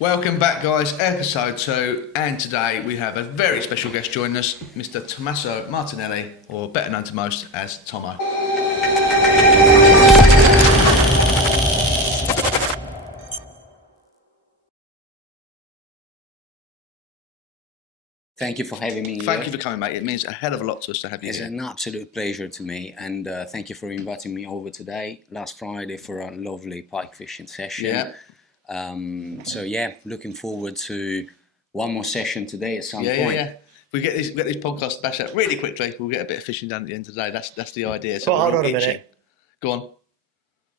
Welcome back, guys. Episode 2, and today we have a very special guest joining us, Mr. Tommaso Martinelli, or better known to most as Tomo. Thank you for having me. Thank you for coming, mate. It means a hell of a lot to us to have you It's here. an absolute pleasure to me, and thank you for inviting me over today, last Friday, for a lovely pike fishing session. Yeah. Looking forward to one more session today at some point. Yeah. We get this podcast bashed out really quickly. We'll get a bit of fishing done at the end of the day. That's the idea. So hold on a minute. Go on.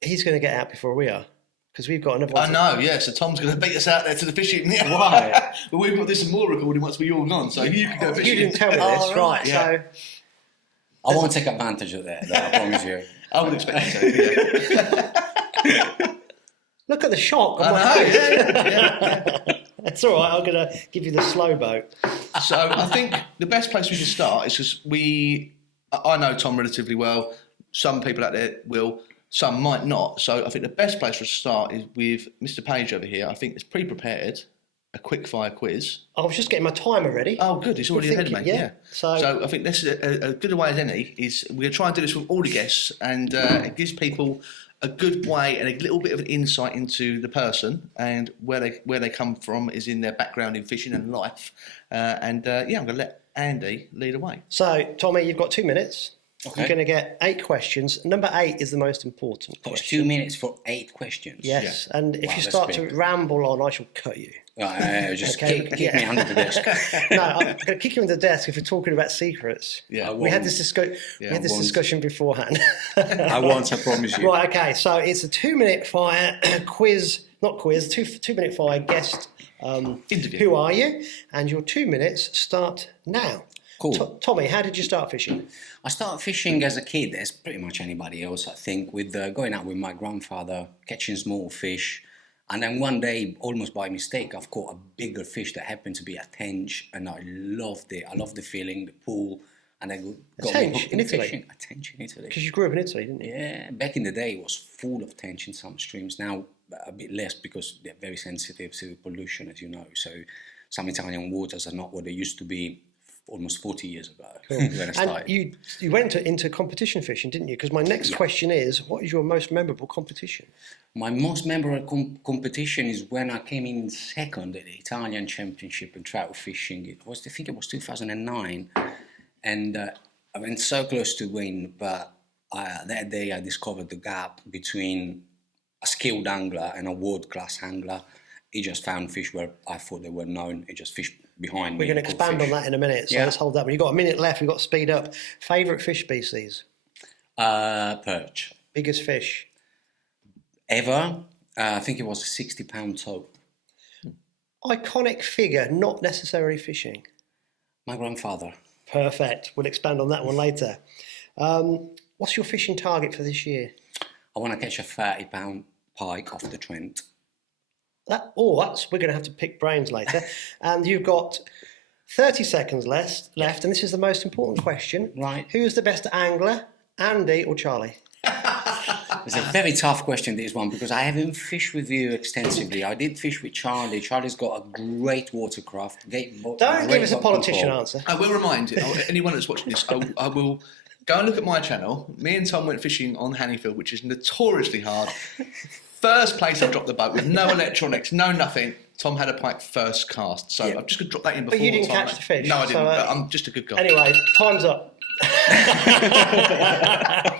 He's going to get out before we are, because we've got another one. I know, yeah. So Tom's going to beat us out there to the fishing. Right. But we've got this more recording once we're all gone, so you can go fishing. You didn't tell me this, right? Yeah. So I won't take advantage of that, though, I promise you. I would expect you to. Yeah. look at the shock. I know, yeah. That's all right. I'm going to give you the slow boat. So I think the best place we should start is because I know Tom relatively well. Some people out there will, some might not. So I think the best place for us to start is with Mr. Page over here. I think it's pre-prepared, a quick fire quiz. I was just getting my timer ready. Oh, good. It's already ahead of me. Yeah. So I think this is a good way as any. Is we're going to try and do this with all the guests, and it gives people a good way and a little bit of an insight into the person and where they come from is in their background in fishing and life. I'm going to let Andy lead away. So, Tommy, you've got 2 minutes. Okay. You're going to get 8 questions. Number 8 is the most important Got question. 2 minutes for 8 questions. Yes, and if Wow, you that's start big. to ramble on, I shall cut you. Just Okay, kick yeah. me under the desk. No, I'm going to kick you under the desk if we're talking about secrets. Yeah. We had this discussion beforehand. I won't, I promise you. Right, okay, so it's a 2-minute fire quiz, not quiz, 2-minute fire guest Interview. Who are you? And your 2 minutes start now. Cool. Tommy, how did you start fishing? I started fishing as a kid, as pretty much anybody else, I think, with going out with my grandfather, catching small fish. And then one day, almost by mistake, I've caught a bigger fish that happened to be a tench, and I loved it. I loved the feeling, the pull, and I got me tench hooked in Italy? fishing. A tench in Italy. Because you grew up in Italy, didn't you? Yeah, back in the day, it was full of tench in some streams. Now, a bit less because they're very sensitive to pollution, as you know. So some Italian waters are not what they used to be almost 40 years ago when I started. And you went into competition fishing, didn't you? Because my next question is, what is your most memorable competition? My most memorable competition is when I came in second at the Italian Championship in trout fishing. I think it was 2009, and I went so close to win, but that day I discovered the gap between a skilled angler and a world-class angler. He just found fish where I thought they were known. He just fished behind me. We're going to expand on that in a minute, so let's hold that one. You've got a minute left, we've got to speed up. Favourite fish species? Perch. Biggest fish? Ever? I think it was a 60-pound tope. Iconic figure, not necessarily fishing. My grandfather. Perfect. We'll expand on that one later. What's your fishing target for this year? I want to catch a 30-pound pike off the Trent. We're going to have to pick brains later. And you've got 30 seconds left, and this is the most important question. Right. Who's the best angler, Andy or Charlie? It's a very tough question, this one, because I haven't fished with you extensively. I did fish with Charlie. Charlie's got a great watercraft. Don't give us a politician answer. I will remind anyone that's watching this, I will go and look at my channel. Me and Tom went fishing on Hannyfield, which is notoriously hard. First place I dropped the boat with no electronics, no nothing. Tom had a pike first cast. So I'm just going to drop that in before. But you didn't Tom, catch the fish. No, I didn't, so, but I'm just a good guy. Anyway, time's up.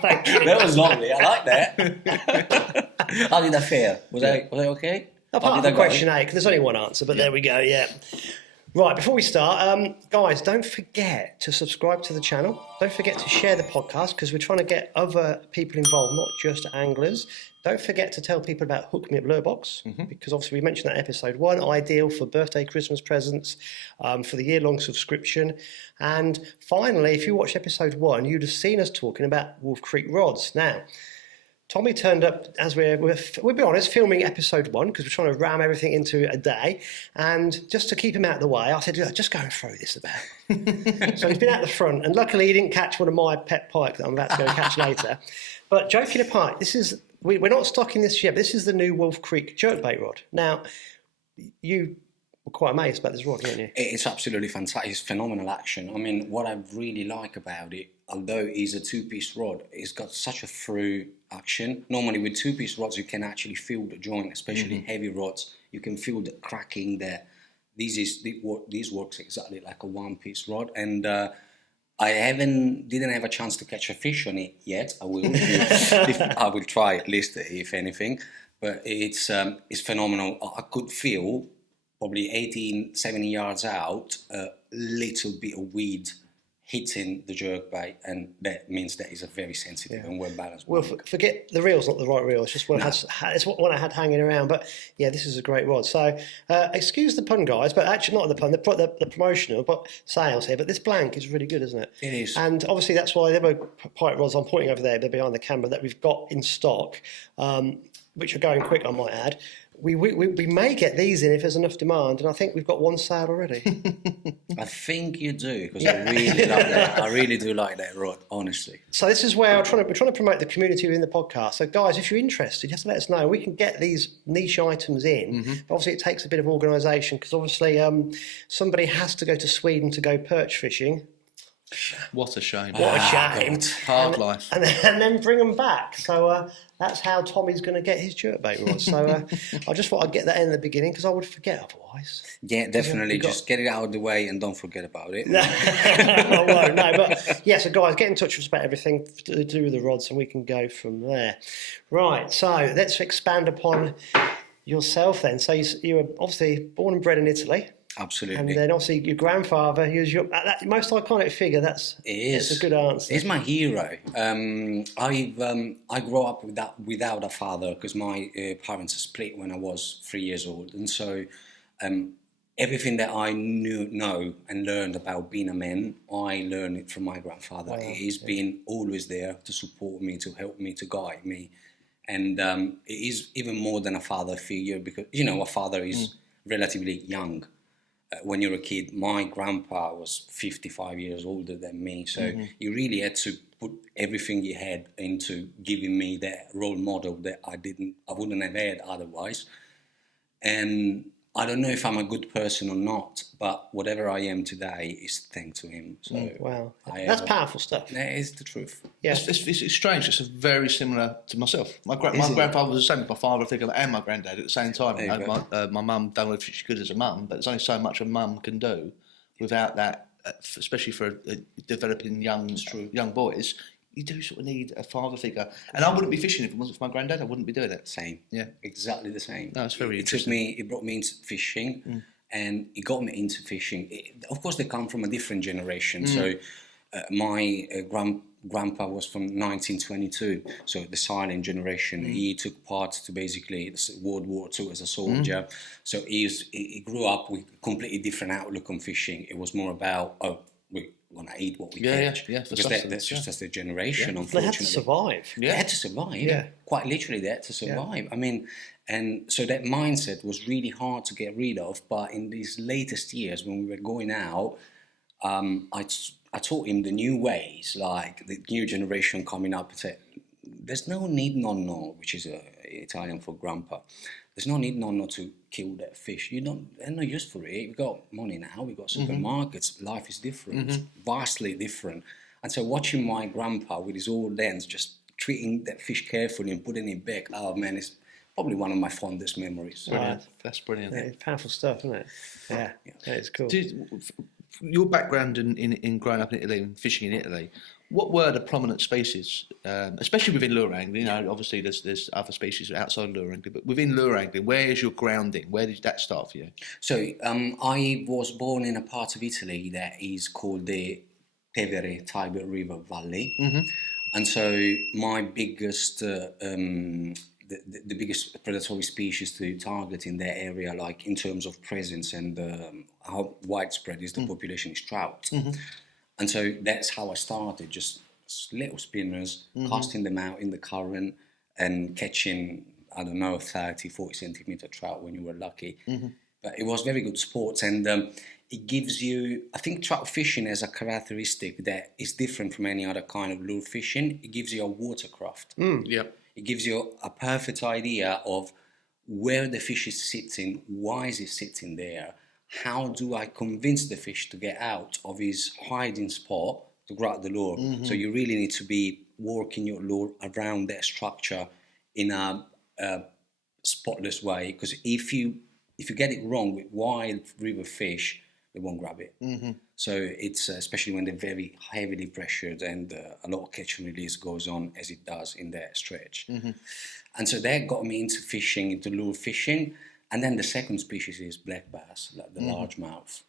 Thank you. That was lovely. I like that. How did that feel? Was that okay? Apart from question 8, because there's only one answer, but there we go, yeah. Right, before we start, guys, don't forget to subscribe to the channel. Don't forget to share the podcast, because we're trying to get other people involved, not just anglers. Don't forget to tell people about Hook Me Up Lure Box, because obviously we mentioned that episode 1, ideal for birthday, Christmas presents, for the year-long subscription. And finally, if you watched episode 1, you'd have seen us talking about Wolf Creek rods. Now, Tommy turned up as we'll be honest, filming episode 1 because we're trying to ram everything into a day. And just to keep him out of the way, I said, just go and throw this about. So he's been out the front, and luckily he didn't catch one of my pet pike that I'm about to go and catch later. But joking apart, we're not stocking this yet, but this is the new Wolf Creek jerkbait rod. Now, you were quite amazed about this rod, weren't you? It's absolutely fantastic. It's phenomenal action. I mean, what I really like about it, although it's a two-piece rod, it's got such a through action. Normally with two-piece rods, you can actually feel the joint, especially heavy rods. You can feel the cracking there. These works exactly like a one-piece rod, and I didn't have a chance to catch a fish on it yet. I will. I will try at least, if anything. But it's phenomenal. I could feel probably 18, 70 yards out, a little bit of weed hitting the jerkbait, and that means that is a very sensitive and well balanced. Well, forget the reel's not the right reel. It's just what it's what I had hanging around. But yeah, this is a great rod. So excuse the pun, guys, but actually not the pun, the promotional, but sales here. But this blank is really good, isn't it? It is. And obviously that's why there were Pike rods. I'm pointing over there. They're behind the camera that we've got in stock, which are going quick, I might add. We may get these in if there's enough demand, and I think we've got one sale already. I think you do, because I really like that. I really do like that rod, honestly. So this is where we're trying to promote the community within the podcast. So guys, if you're interested, just let us know. We can get these niche items in. But obviously, it takes a bit of organisation because obviously somebody has to go to Sweden to go perch fishing. What a shame. What a shame. Hard life. And then bring them back. So that's how Tommy's going to get his jerkbait rod. So I just thought I'd get that in the beginning because I would forget otherwise. Yeah, definitely. Just get it out of the way and don't forget about it. I won't, no. But yeah, so guys, get in touch with us about everything to do with the rods and we can go from there. Right, so let's expand upon yourself then. So you were obviously born and bred in Italy. Absolutely. And then obviously your grandfather, he was your most iconic figure. That's a good answer. He's my hero. I grew up without a father because my parents split when I was 3 years old, and so everything that I know and learned about being a man, I learned it from my grandfather. Wow. He's been always there to support me, to help me, to guide me, and it is even more than a father figure because a father is relatively young. When you're a kid, my grandpa was 55 years older than me, so he really had to put everything he had into giving me that role model that I wouldn't have had otherwise. And I don't know if I'm a good person or not, but whatever I am today is thanks to him. So wow, that's powerful stuff. That is the truth. Yeah, it's strange. It's very similar to myself. My grandfather was the same as my father figure and my granddad at the same time. My mum don't know if she's good as a mum, but there's only so much a mum can do without that, especially for developing young boys. You do sort of need a father figure. And I wouldn't be fishing if it wasn't for my granddad. I wouldn't be doing it. Same. Yeah. Exactly the same. No, it's very interesting. It brought me into fishing and it got me into fishing. Of course, they come from a different generation. So my grandpa was from 1922, so the silent generation. He took part to basically World War II as a soldier. So he grew up with a completely different outlook on fishing. It was more about, we want to eat what we catch. Yeah, because that's just their generation, unfortunately. they had to survive. They had to survive. Yeah. Quite literally, they had to survive. I mean, and so that mindset was really hard to get rid of. But in these latest years, when we were going out, I taught him the new ways, like the new generation coming up. Said, there's no need, nonno, which is Italian for grandpa. There's no need, nonno, to kill that fish. There's no use for it. We've got money now. We've got supermarkets. Life is different, vastly different. And so watching my grandpa with his old lens, just treating that fish carefully and putting it back, oh man, it's probably one of my fondest memories. Brilliant. That's brilliant. Yeah, it's powerful stuff, isn't it? Yeah, it's cool. Your background in growing up in Italy and fishing in Italy, what were the prominent spaces, especially within lure angling? Obviously there's other species outside lure angling, but within lure angling, where is your grounding? Where did that start for you? So I was born in a part of Italy that is called the Tevere Tiber River Valley, and so my biggest the biggest predatory species to target in that area, like in terms of presence and how widespread is the population, is trout. And so that's how I started, just little spinners, casting them out in the current and catching, 30, 40 centimetre trout when you were lucky. But it was very good sports, and it gives you, I think trout fishing has a characteristic that is different from any other kind of lure fishing. It gives you a watercraft. Yeah. It gives you a perfect idea of where the fish is sitting, why is he sitting there, how do I convince the fish to get out of his hiding spot to grab the lure. So you really need to be working your lure around that structure in a spotless way, because if you get it wrong with wild river fish, they won't grab it. So it's especially when they're very heavily pressured and a lot of catch and release goes on as it does in that stretch. And so that got me into fishing, into lure fishing. And then the second species is black bass, like the largemouth.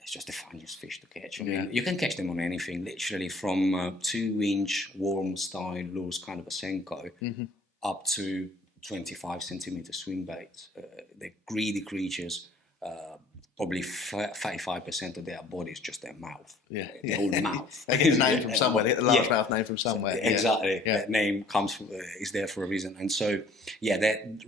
It's just the funniest fish to catch. I mean, you can catch them on anything, literally from 2-inch worm style lures, kind of a Senko, up to 25 centimeter swim baits. They're greedy creatures. Probably 35% of their body is just their mouth. The whole mouth. They get the name from somewhere. They get the largemouth name from somewhere. Exactly. That name comes from, is there for a reason. And so, that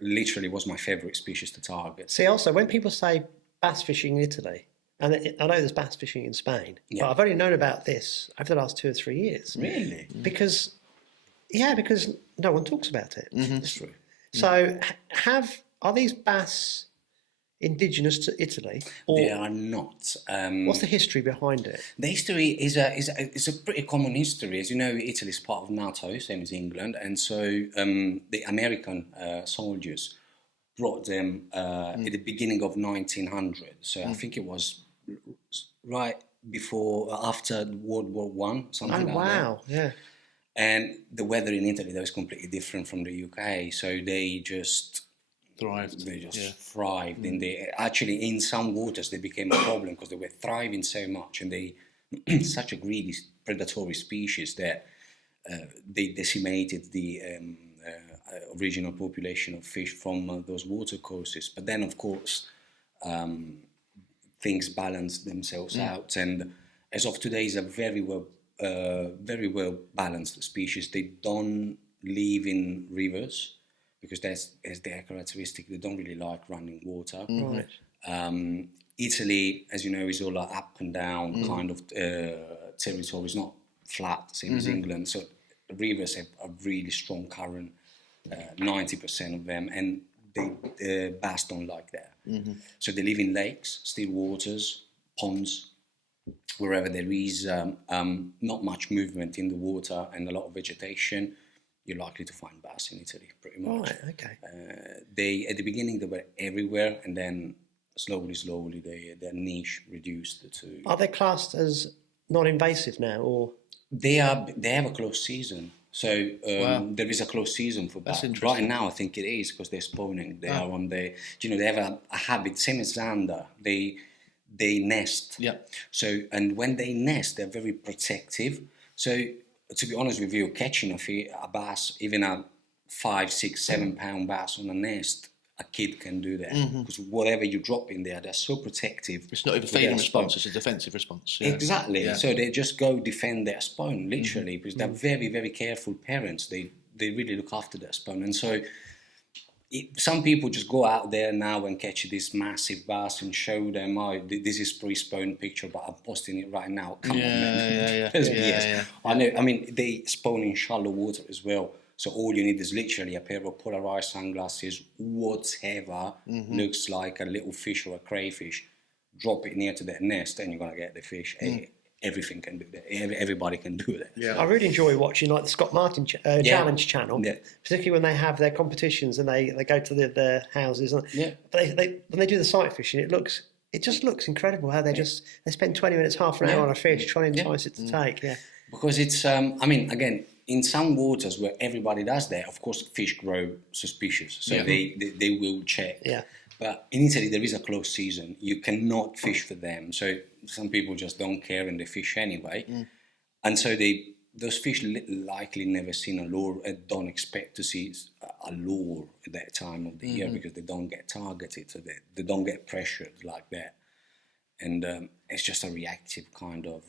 literally was my favourite species to target. See, also, when people say bass fishing in Italy, and I know there's bass fishing in Spain, but I've only known about this over the last 2 or 3 years. Really? Because no one talks about it. That's true. So are these bass indigenous to Italy? Or They are not. what's the history behind it? The history is a pretty common history. As you know, Italy is part of NATO, same as England, and so the American soldiers brought them at the beginning of 1900. So I think it was right after World War One, something like that. Oh wow! Yeah. And the weather in Italy was completely different from the UK, so they just Thrived. They just thrived, and they actually in some waters they became a problem because they were thriving so much, and they such a greedy predatory species that they decimated the original population of fish from those water courses. But then, of course, things balanced themselves out, and as of today, is a very well balanced species. They don't live in rivers, because that's their characteristic. They don't really like running water. Right. Italy, as you know, is all like up and down kind of territory. It's not flat, same as England. So the rivers have a really strong current, 90% of them, and the bass don't like that. So they live in lakes, still waters, ponds, wherever there is not much movement in the water and a lot of vegetation. You're likely to find bass in Italy, pretty much. Right. Okay. They at the beginning they were everywhere, and then slowly their niche reduced to. Are they classed as non-invasive now, or They have a closed season, so there is a closed season for bass. Right now, I think it is because they're spawning. They are on the, they have a habit, same as zander. They nest. Yeah. So, and when they nest, they're very protective. So, to be honest with you, catching a bass, even a 5, 6, 7 pound bass on a nest, a kid can do that, because whatever you drop in there, they're so protective. It's not even a feeding response; it's a defensive response. Exactly. Yeah. So they just go defend their spawn, literally, because they're very, very careful parents. They really look after their spawn, and so some people just go out there now and catch this massive bass and show them, oh, this is pre-spawn picture, but I'm posting it right now. Come on, man. Yeah. I know. I mean, they spawn in shallow water as well. So all you need is literally a pair of polarized sunglasses, whatever looks like a little fish or a crayfish. Drop it near to that nest, and you're gonna get the fish. Everything can do that. Everybody can do that. I really enjoy watching like the Scott Martin Challenge channel, particularly when they have their competitions and they go to their houses. And when they do the sight fishing, it just looks incredible how they spend 20 minutes, half an hour on a fish trying to entice it to take. Yeah, because it's I mean, again, in some waters where everybody does that, of course, fish grow suspicious, so they will check. Yeah. But in Italy, there is a closed season. You cannot fish for them. So some people just don't care and they fish anyway. And so those fish likely never seen a lure and don't expect to see a lure at that time of the year, because they don't get targeted, so they don't get pressured like that. And it's just a reactive kind of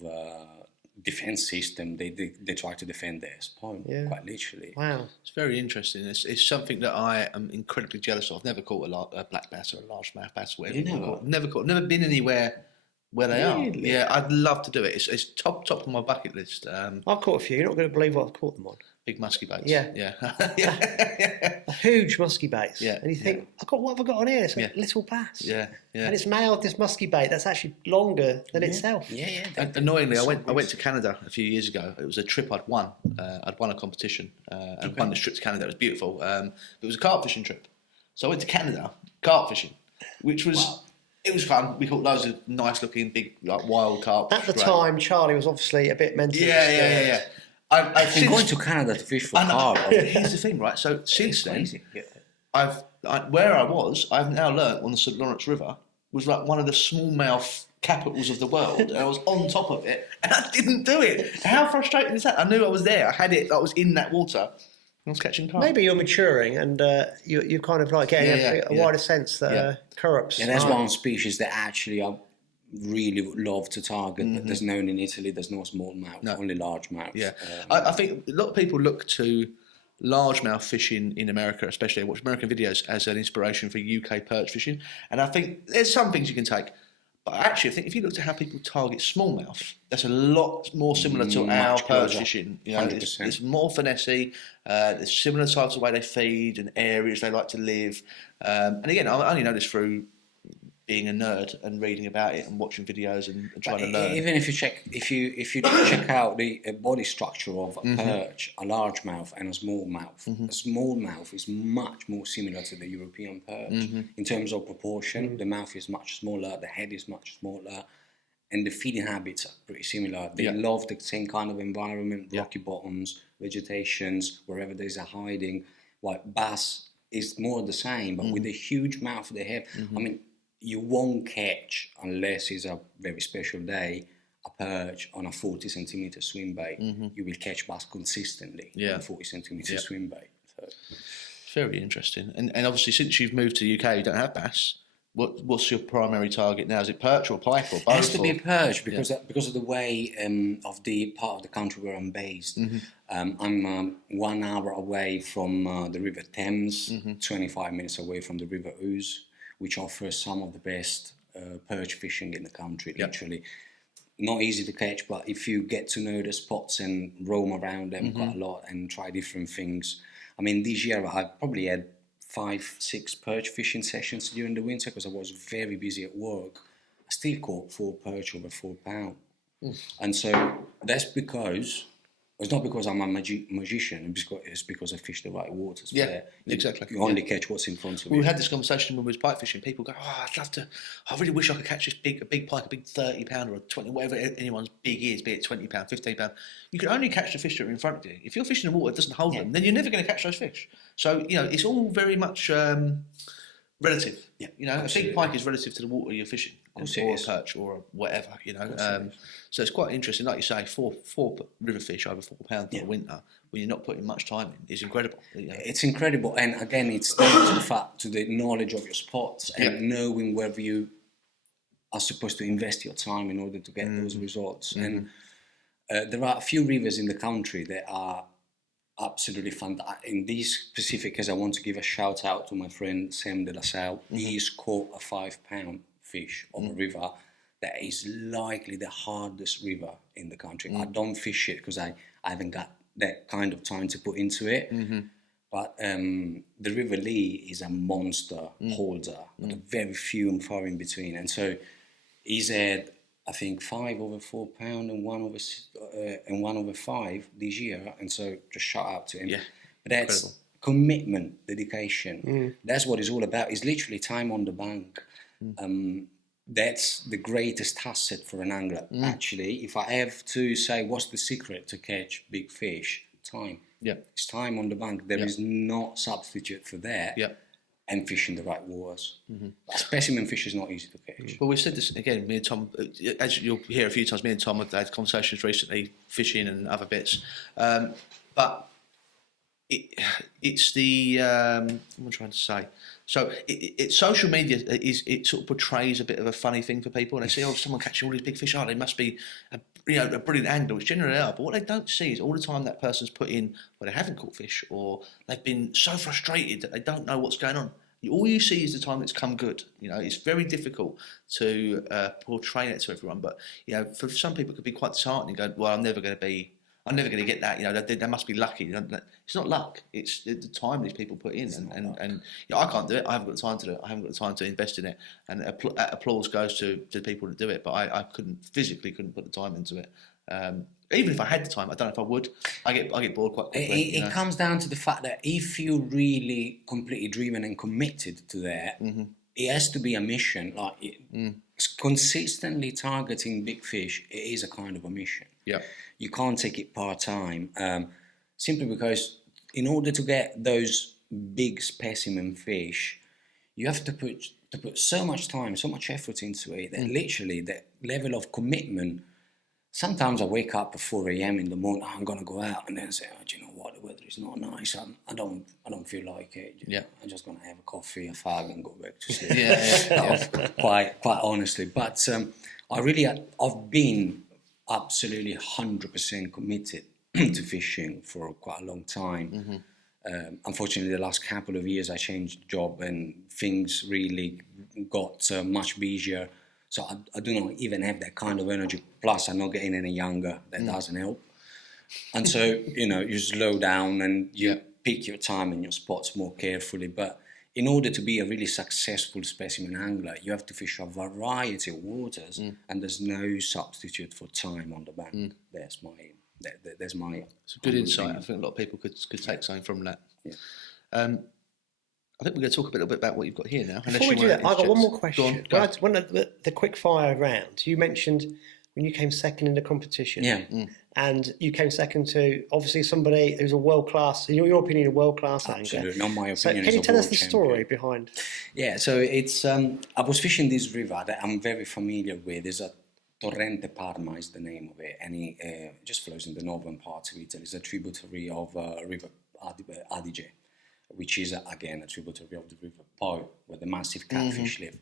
defense system. They try to defend their spawn, quite literally. Wow. It's very interesting. It's something that I am incredibly jealous of. I've never caught a black bass or a largemouth bass. Whatever. Never been anywhere where they are. Really? Yeah, I'd love to do it. It's top of my bucket list. I've caught a few. You're not going to believe what I've caught them on. Big musky baits. Yeah. Yeah. Huge musky baits. Yeah, And you think, what have I got on here? It's a Yeah. little bass. Yeah. And it's male, this musky bait that's actually longer than itself. Yeah. And annoyingly, I went to Canada a few years ago. It was a trip I'd won. I'd won a competition and won this trip to Canada. It was beautiful. It was a carp fishing trip. So I went to Canada carp fishing, which was it was fun. We caught loads of nice looking big wild carp. At the time, Charlie was obviously a bit mentally Yeah. disturbed. I've been going to Canada to fish for carp. Here's the thing, right? So since then, where I was, I've now learnt on the St Lawrence River was like one of the smallmouth capitals of the world, and I was on top of it, and I didn't do it. How frustrating is that? I knew I was there. I had it. I was in that water. I was catching carp. Maybe you're maturing and you're kind of like getting a wider sense that carps. Yeah, there's one species that actually I really would love to target, but there's none in Italy. There's no smallmouth, only largemouth. Yeah, I think a lot of people look to largemouth fishing in America, especially I watch American videos, as an inspiration for UK perch fishing. And I think there's some things you can take. But actually, I think if you look at how people target smallmouth, that's a lot more similar to our perch fishing. You know, it's more finessey. There's similar types of way they feed and areas they like to live. And again, I only know this through being a nerd and reading about it and watching videos and trying to learn. Even if you check out the body structure of a perch, a largemouth and a smallmouth, a smallmouth is much more similar to the European perch in terms of proportion. The mouth is much smaller, the head is much smaller, and the feeding habits are pretty similar. They love the same kind of environment, rocky bottoms, vegetations, wherever there's a hiding. Like bass is more the same, but with the huge mouth they have, I mean, you won't catch, unless it's a very special day, a perch on a 40 centimetre swim bait. You will catch bass consistently on a 40 centimetre swim bait. So. Very interesting. And obviously, since you've moved to the UK, you don't have bass. What's your primary target now? Is it perch or pike or both? It has to be perch because of the way of the part of the country where I'm based. I'm 1 hour away from the River Thames, 25 minutes away from the River Ouse, which offers some of the best perch fishing in the country, literally. Not easy to catch, but if you get to know the spots and roam around them quite a lot and try different things. I mean, this year I probably had 5-6 perch fishing sessions during the winter because I was very busy at work. I still caught 4 perch over 4 pounds. And so that's because... It's not because I'm a magician, it's because I fish the right waters. Exactly. You only catch what's in front of you. We had this conversation when we was pike fishing. People go, I'd love to, I really wish I could catch a big pike, a big 30 pounder or a 20, whatever anyone's big is, be it 20 pound, 15 pound. You can only catch the fish that are in front of you. If you're fishing in the water, it doesn't hold them, then you're never going to catch those fish. So, it's all very much relative. Yeah, a big pike is relative to the water you're fishing, or a perch or whatever. So it's quite interesting. Like you say, four river fish over 4 pounds for winter when you're not putting much time in is incredible. It's incredible, and again, it's down to the knowledge of your spots and knowing whether you are supposed to invest your time in order to get those results. And there are a few rivers in the country that are absolutely fantastic. In this specific case, I want to give a shout out to my friend Sam de la Salle. He's caught a 5 pound fish on a river that is likely the hardest river in the country. I don't fish it because I haven't got that kind of time to put into it. But the River Lee is a monster holder, with very few and far in between. And so he's had, I think, 5 over 4 pound and 1 over 5 this year. And so just shout out to him. Yeah, but that's incredible. Commitment, dedication. That's what it's all about. It's literally time on the bank. That's the greatest asset for an angler. Actually, if I have to say what's the secret to catch big fish, time. Yeah, it's time on the bank. There is no substitute for that. Yeah, and fishing the right waters. Specimen fish is not easy to catch. Well, we've said this again. Me and Tom, as you'll hear a few times, me and Tom have had conversations recently, fishing and other bits. But it's the what am I trying to say? So social media it sort of portrays a bit of a funny thing for people, and they say, "Oh, someone catching all these big fish! Oh, they must be a brilliant angler," which generally they are. But what they don't see is all the time that person's put in where they haven't caught fish, or they've been so frustrated that they don't know what's going on. all you see is the time it's come good. You know, it's very difficult to portray it to everyone. But you know, for some people, it could be quite disheartening. Go, well, I'm never going to get that. You know, they must be lucky. You know, it's not luck. It's the time these people put in, and you know, I can't do it. I haven't got the time to do it. I haven't got the time to invest in it. And applause goes to the people that do it. But I physically couldn't put the time into it. Even if I had the time, I don't know if I would. I get bored quite quickly. It comes down to the fact that if you're really completely driven and committed to that, it has to be a mission. Like consistently targeting big fish, it is a kind of a mission. Yeah, you can't take it part time, simply because in order to get those big specimen fish, you have to put so much time, so much effort into it that literally that level of commitment. Sometimes I wake up at 4 a.m. in the morning. I'm gonna go out, and then I say, "Oh, do you know what? The weather is not nice. I don't feel like it. You know, I'm just gonna have a coffee, a fag, and go back to sleep." Quite honestly. But I've been absolutely 100% committed to fishing for quite a long time. Unfortunately, the last couple of years I changed job, and things really got much busier. So I do not even have that kind of energy. Plus, I'm not getting any younger. That doesn't help. And so, you know, you slow down and you pick your time and your spots more carefully. But in order to be a really successful specimen angler, you have to fish a variety of waters, and there's no substitute for time on the bank. That's my. It's a good insight. I think a lot of people could take something from that. Yeah. I think we're going to talk a little bit about what you've got here now. Before we do that, I've got one more question. One of the quick fire round, you mentioned when you came second in the competition. Yeah. And you came second to, obviously, somebody who's a world-class, in your opinion, a world-class angler. Absolutely, not my opinion. So can you tell us the story behind? Yeah, so it's, I was fishing this river that I'm very familiar with. It's a Torrente Parma is the name of it, and it just flows in the northern part of Italy. It's a tributary of River Adige, which is, again, a tributary of the River Po, where the massive catfish live.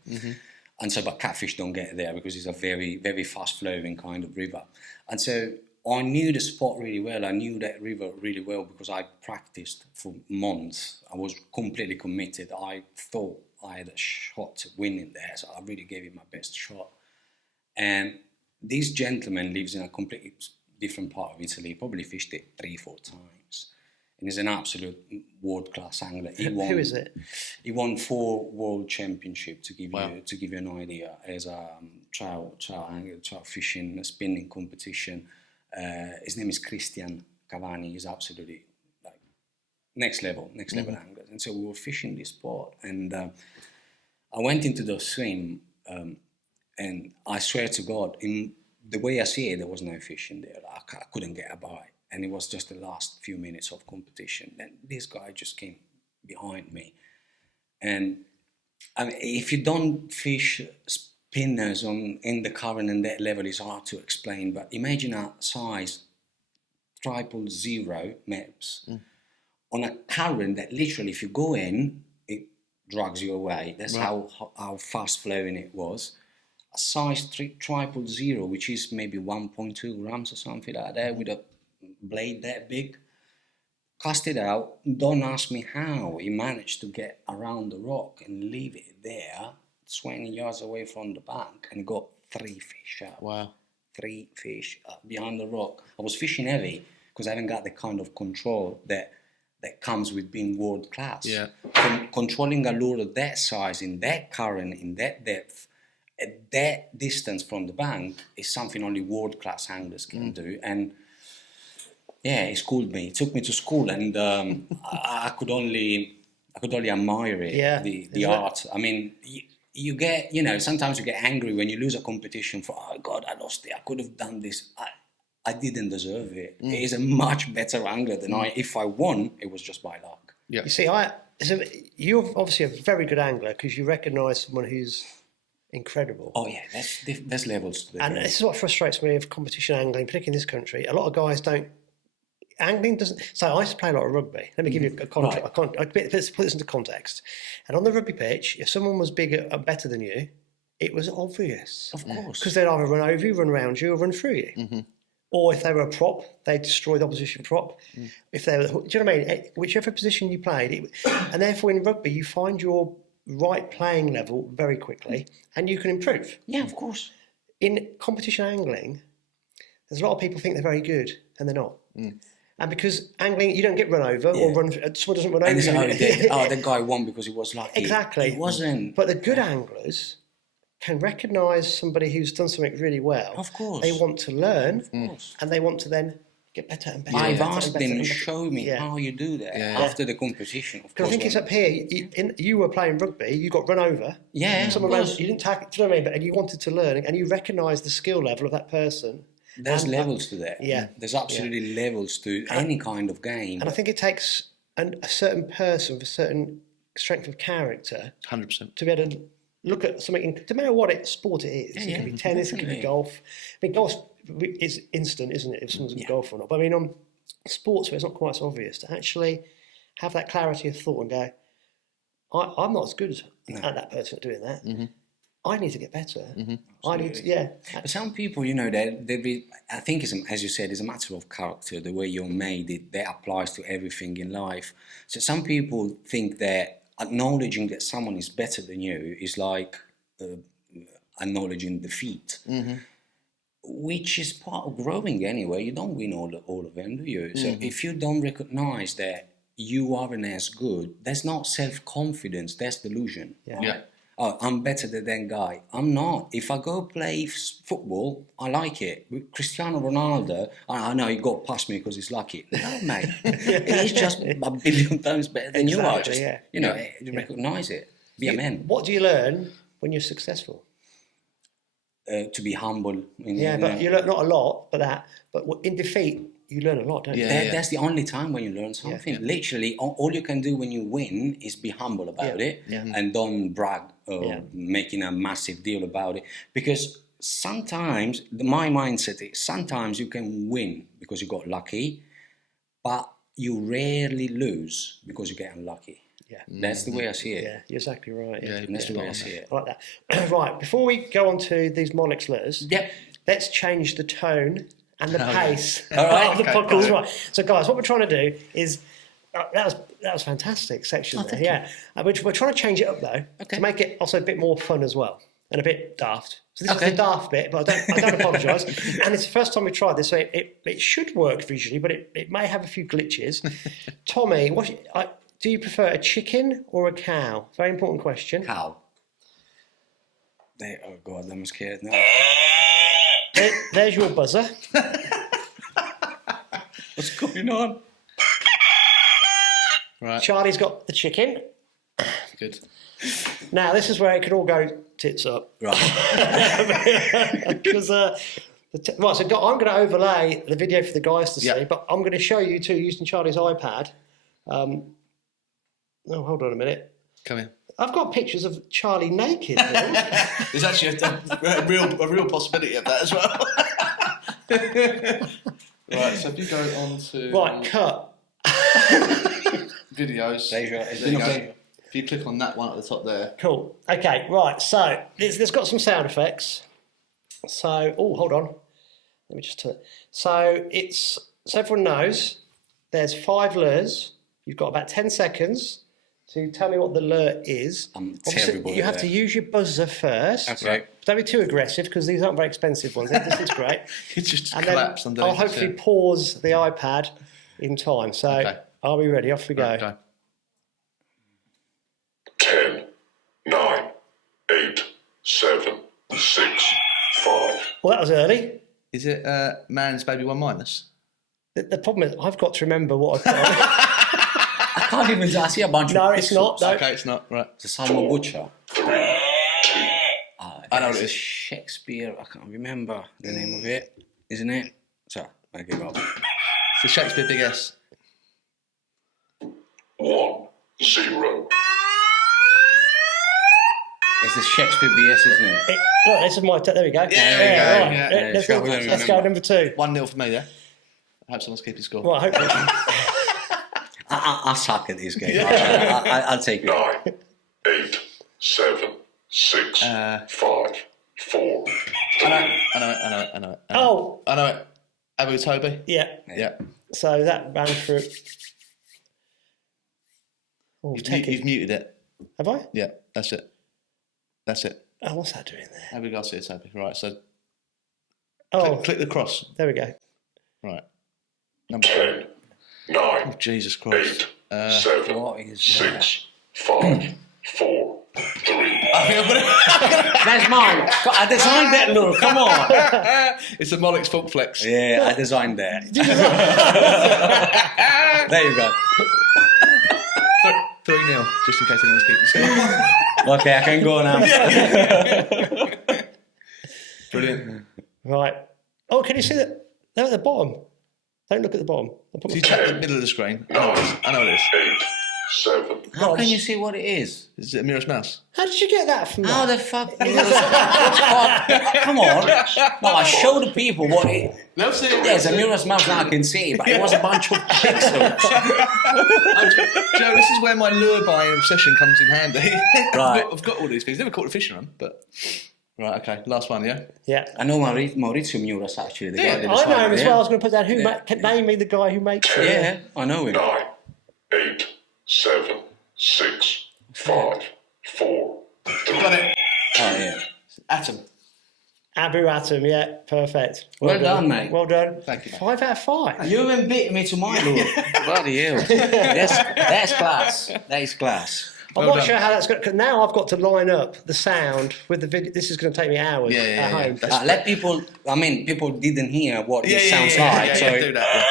And so, but catfish don't get there because it's a very, very fast-flowing kind of river. And so I knew the spot really well. I knew that river really well because I practiced for months. I was completely committed. I thought I had a shot at winning there, so I really gave it my best shot. And this gentleman lives in a completely different part of Italy. He probably fished it 3-4 times. And he's an absolute world-class angler. Who is it? He won 4 world championships, to give you an idea, as a trout angler, trout fishing, spinning competition. His name is Christian Cavani. He's absolutely like next level angler. And so we were fishing this spot, and I went into the swim, and I swear to God, in the way I see it, there was no fish in there. I couldn't get a bite. And it was just the last few minutes of competition. And this guy just came behind me. And I mean, if you don't fish spinners in the current and that level, it's hard to explain. But imagine a size 000 maps on a current that literally, if you go in, it drags you away. That's how fast flowing it was. A size 000, which is maybe 1.2 grams or something like that, with a blade that big, cast it out. Don't ask me how he managed to get around the rock and leave it there 20 yards away from the bank, and got 3 fish out. Wow. 3 fish behind the rock. I was fishing heavy because I haven't got the kind of control that comes with being world class. Yeah. Controlling a lure of that size, in that current, in that depth, at that distance from the bank, is something only world class anglers can do. And yeah, he schooled me. He took me to school, and I could only admire it. Yeah, the art. I mean, you get, sometimes you get angry when you lose a competition for, oh God, I lost it. I could have done this. I didn't deserve it. He is a much better angler than I. If I won, it was just by luck. Yeah. You see, you're obviously a very good angler because you recognise someone who's incredible. Oh yeah, there's levels to it. And this is what frustrates me of competition angling, particularly in this country. A lot of guys don't. Angling doesn't. So I used to play a lot of rugby. Let me give you a context. Let's put this into context. And on the rugby pitch, if someone was bigger and better than you, it was obvious. Of course. Because they'd either run over you, run around you, or run through you. Or if they were a prop, they'd destroy the opposition prop. If they were, do you know what I mean? Whichever position you played, and therefore in rugby you find your right playing level very quickly, and you can improve. Yeah, of course. In competition angling, there's a lot of people think they're very good, and they're not. And because angling, you don't get run over or someone doesn't run over And it's, you. the guy won because he was lucky. Exactly. He wasn't. But the good anglers can recognise somebody who's done something really well. Of course. They want to learn, Of course. and they want to then get better and better. I've and better asked and better them, and better. show me how you do that after the competition. Of Because course. I think it's up here. You were playing rugby. You got run over. Yeah, Someone of ran, course. you didn't tackle. Do you know what I mean? And you wanted to learn, and you recognise the skill level of that person. There's levels to that. Yeah. There's absolutely levels to any kind of game. And I think it takes a certain person with a certain strength of character 100%. to be able to look at something, no matter what sport it is. It could be tennis, it could be golf. I mean, golf is instant, isn't it, if someone's a golfer or not. But I mean, on sports where it's not quite so obvious, to actually have that clarity of thought and go, I'm not as good as that person at doing that. I need to get better. I need to, But some people, I think, as you said, it's a matter of character, the way you're made, that applies to everything in life. So some people think that acknowledging that someone is better than you is like acknowledging defeat, which is part of growing anyway. You don't win all of them, do you? So if you don't recognize that you aren't as good, that's not self-confidence, that's delusion. Yeah. Oh, I'm better than that guy. I'm not. If I go play football, I like it. With Cristiano Ronaldo, I know he got past me because he's lucky. No, mate. He's just a billion times better than you are. Just, you recognise it. Be a man. What do you learn when you're successful? To be humble. But you learn not a lot, but in defeat, you learn a lot, don't you? That's the only time when you learn something. Literally, all you can do when you win is be humble about it and don't brag or making a massive deal about it. Because sometimes, my mindset is sometimes you can win because you got lucky, but you rarely lose because you get unlucky. Yeah, that's the way I see it. Yeah, you're exactly right. Yeah, that's the way I see it. I like that. Right, before we go on to these Monarch slurs, let's change the tone and the pace of the podcast. Right. So, guys, what we're trying to do is that was fantastic section there. Yeah, we're trying to change it up though to make it also a bit more fun as well and a bit daft. So this is the daft bit, but I don't apologise. And it's the first time we tried this, so it should work visually, but it may have a few glitches. Tommy, do you prefer a chicken or a cow? Very important question. Cow. Oh God, I'm scared now. There's your buzzer. What's going on? Right. Charlie's got the chicken. Good. Now, this is where it could all go tits up. Right. Because, so I'm going to overlay the video for the guys to see, but I'm going to show you two using Charlie's iPad. Hold on a minute. Come in. I've got pictures of Charlie naked. There's actually a real possibility of that as well. Right, so if you go on to... Right, cut. Videos. There you go. If you click on that one at the top there. Cool. Okay, right, so there's got some sound effects. So, hold on. Let me just turn it. So everyone knows there's 5 lures. You've got about 10 seconds to tell me what the lure is. I'm Obviously, terrible you at have that. to use your buzzer first. Okay. Don't be too aggressive because these aren't very expensive ones. This is great. It just And collapsed then underneath. I'll hopefully pause the iPad in time. So are we ready? Off we go. Okay. 10, 9, 8, 7, 6, 5. Well, that was early. Is it Man's Baby 1 Minus? The problem is I've got to remember what I've got. I can't even see a bunch No, of it's not. pixels. No. Okay, it's not. Right. It's a Simon Butcher. 3, 2. I know what It's it is. Shakespeare. I can't remember the name of it, isn't it? So, I give up. It's the Shakespeare Big S. 1, 0. It's the Shakespeare BS, isn't it? Look, this is my... There we go. There we go. Right. Yeah, Let's sure, go, we don't let's go remember. number 2. 1-0 for me, yeah? I hope someone's keeping score. Right, hopefully. I suck at this game. I'll take it. 9, 8, 7, 6, 5, 4, 3. I know it. Oh, I know it. Abu Toby? yeah. Yeah. So that ran through... Oh, You've muted it. Have I? Yeah. That's it. That's it. Oh, what's that doing there? Have we got it, Toby? Right, so Oh, click the cross. there we go. Right. Number 10, 9, Oh, Jesus Christ. 8, 7, what is 6, 5, 4, 3. That's mine. I designed that lure. Come on. It's a Mollick's fault flex. Yeah, I designed that. There you go. 3-0, just in case anyone's keeping score. Okay, I can go now. Brilliant. Right. Oh, can you see that? They're at the bottom. Don't look at the bottom. I'll put So my you tap the middle of the screen. I know what it is. 8, 7. How can you see what it is? Is it a Mirror's Mouse? How did you get that from How that? the fuck? Come on. No, I show the people what it. No, see it. Yeah, it's a mirror's mouse now I can see, but it was a bunch of pixels. Joe, this is where my lure buying obsession comes in handy. Right. I've got all these things. Never caught a fish on them, but... Right, okay. Last one, yeah? Yeah. I know Maurizio Muras actually. The guy that I know him designed as it. well. I was going to put down who Yeah. name me the guy who makes it. Yeah, I know him. 9, 8, 7, 6, 5, 4, 3. Got it. Oh yeah. Atom. Abu Atom, yeah, perfect. Well done, mate. Well done. Thank you, mate. 5 out of 5. You even beat me to my lure. Bloody hell. That's class. That is class. I'm Well not done. sure how that's going to... Because now I've got to line up the sound with the video. This is going to take me hours at home. That's- Let people. I mean, people didn't hear what it sounds yeah, like. yeah, so do that.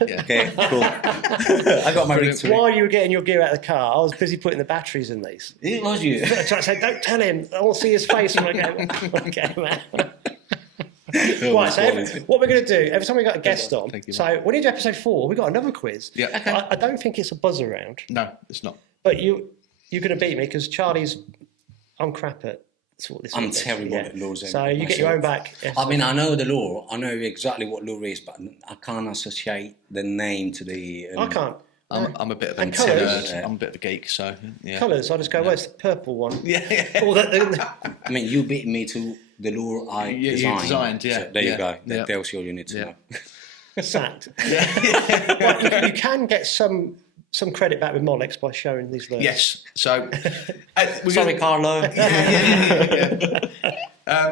Yeah. okay, cool. I got my Brilliant. victory. While you were getting your gear out of the car, I was busy putting the batteries in these. It was you. I tried to say, don't tell him. I want to see his face. I'm like, okay, man. Right, so what we're going to do, every time we got a guest on, Thank you, so when you do episode 4, we've got another quiz. Yeah. I don't think it's a buzzer round, No, it's not. but you're going to beat me because I'm crap at sort of this. I'm sort of thing. terrible at lures. So you get your own back. I mean, I know the lure. I know exactly what lure is, but I can't associate the name to the. I can't. I'm a bit of a And colours. nerd. I'm a bit of a geek, so yeah. Colours, I just go, where's the purple one? Yeah. Or I mean, you beat me to the lure I You designed. designed, yeah, So there yeah, you go. That yeah. tells you all you need to know. sacked. Well, you can get some credit back with Mollick's by showing these lures. Yes. So, Sorry, Carlo.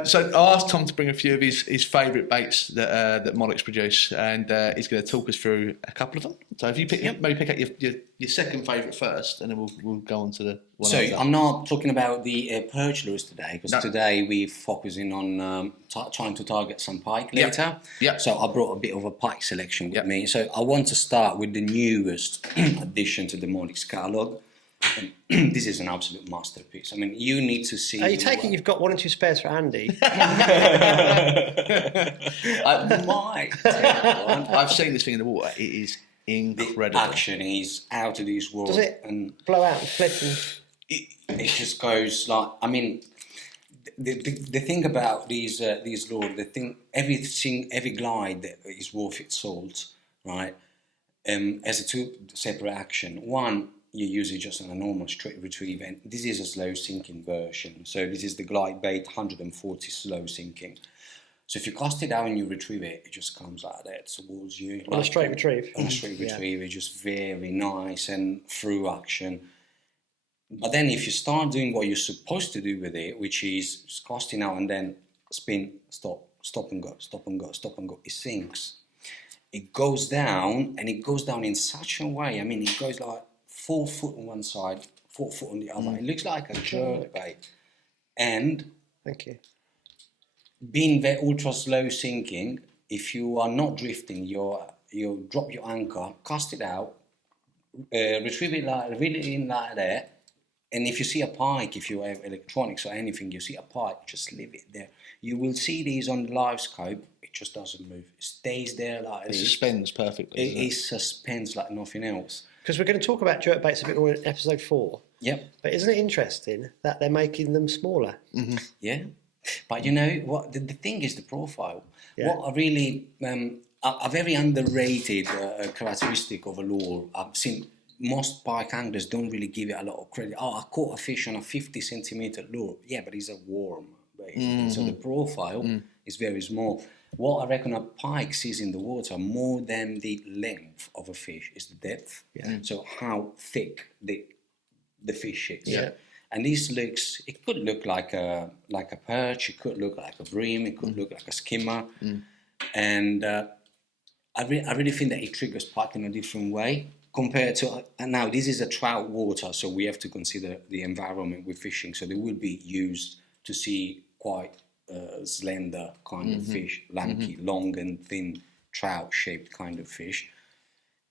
So I asked Tom to bring a few of his favourite baits that Mollick's produce, and he's going to talk us through a couple of them. So if you maybe pick up your second favourite first, and then we'll go on to the one So after. I'm not talking about the perch lures today, because No. today we're focusing on trying to target some pike Yep. later. Yep. So I brought a bit of a pike selection with Yep. me. So I want to start with the newest addition to the Mollick's catalogue. And this is an absolute masterpiece. I mean, you need to see. Are you taking you've got 1 or 2 spares for Andy? I might take one. I've seen this thing in the water. It is The incredible. action is out of this world. Does it And blow out and flip and... it just goes like, I mean, the thing about these lures, every glide that is worth its salt, right? Has a 2 separate action. One, you use it just on a normal straight retrieve, and this is a slow sinking version. So this is the glide bait 140 slow sinking. So if you cast it out and you retrieve it, it just comes like that towards you. On a straight retrieve? On a straight Yeah. retrieve, it's just very nice and through action. But then if you start doing what you're supposed to do with it, which is just casting out and then spin, stop and go, stop and go, stop and go, it sinks. It goes down, and it goes down in such a way, I mean, it goes like 4 foot on one side, 4 foot on the other. It looks like a jerk bait. And Thank you. being very ultra slow sinking, if you are not drifting, you drop your anchor, cast it out, retrieve it like really in like that, and if you see a pike, if you have electronics or anything, you see a pike, just leave it there. You will see these on the live scope, it just doesn't move. It stays there like It this. suspends perfectly. doesn't It suspends like nothing else. Because we're going to talk about jerk baits a bit more in episode 4. Yep. But isn't it interesting that they're making them smaller? Yeah, but you know what? The thing is the profile. Yeah. What I really a very underrated characteristic of a lure. I've seen most pike anglers don't really give it a lot of credit. Oh, I caught a fish on a 50 centimeter lure. Yeah, but it's a worm, basically. So the profile is very small. What I reckon a pike sees in the water more than the length of a fish is the depth. Yeah. So how thick the fish is. Yeah. And it could look like a perch, it could look like a bream, it could look like a skimmer. And I really think that it triggers pike in a different way compared to, and now this is a trout water, so we have to consider the environment we're fishing. So they will be used to see quite slender kind of fish, lanky, long and thin trout-shaped kind of fish.